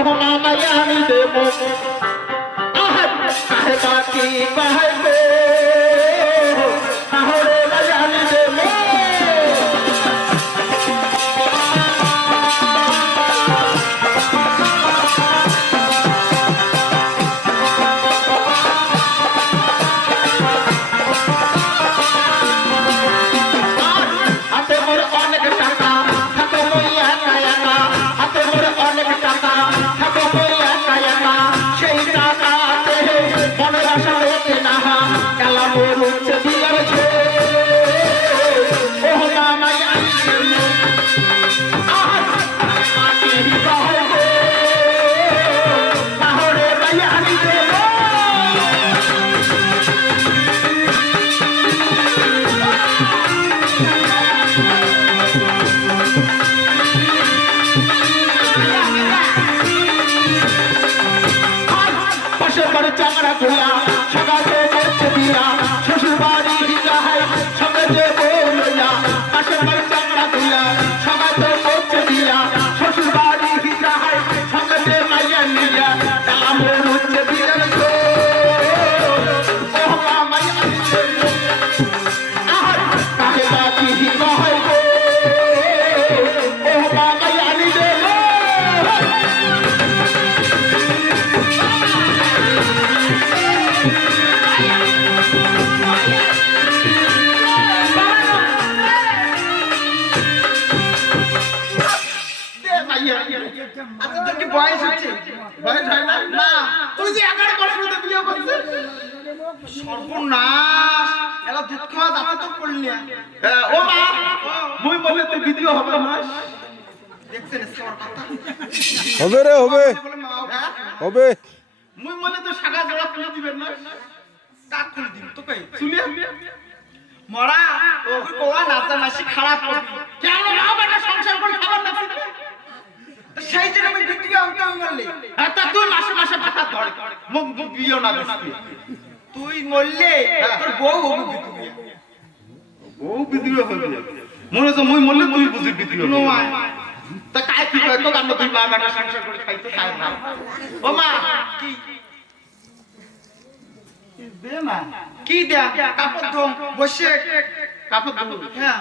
ওহনা মায়ানি দেব আহার কাহে বাকি কহবে তাহলে মায়ানি দেব চামড়া খোলা সকালে করছে বিয়া শ্বশুর বাড়ি যাহাই সঙ্গে যে বললা পাশের বাড়ি চামড়া খোলা সকালে করছে বিয়া শ্বশুর বাড়ি যাহাই সঙ্গে যে মাইয়া নিয়া আমার হচ্ছে বিয়ার গো ওহা মাইয়া আহার কাহে বাকি কহই গো ওহা মাইয়া নিদে বয়স হচ্ছে বয়স হয় না না তুই যে 11 বছর বিয়ে করছিস সর্বনাশ এলা দুধ খাওয়া দাঁতে তো পড়লি হ্যাঁ ও মা মুই বলে তুই ভিডিও হবে মাস দেখছেন সর কথা হবে রে হবে হবে মুই বলে তো সাগা জোড়া তুলে দিবেন না কাক খুলে দিন তো কই চুলিয়া মরা ও কোয়া নাচা নাচি খারাপ করবি কেন নাও বেটা সংসার করে খাবার না সেই জন্য আমি ভিডিও আনতে বললি তা তুই মাসে মাসে পাতা ধরে মুখ মুখ বিয়ে না দিস তুই মরলে তোর বউ হবে ভিডিও বউ ভিডিও হবে মনে তো মুই মরলে তুই বুঝি ভিডিও তা কাই কি কয় তো আমরা দুই মা বেটা সংসার করে খাইতে খাই না ও মা কি দে না কি দে কাপড় ধো বসে কাপড় ধো হ্যাঁ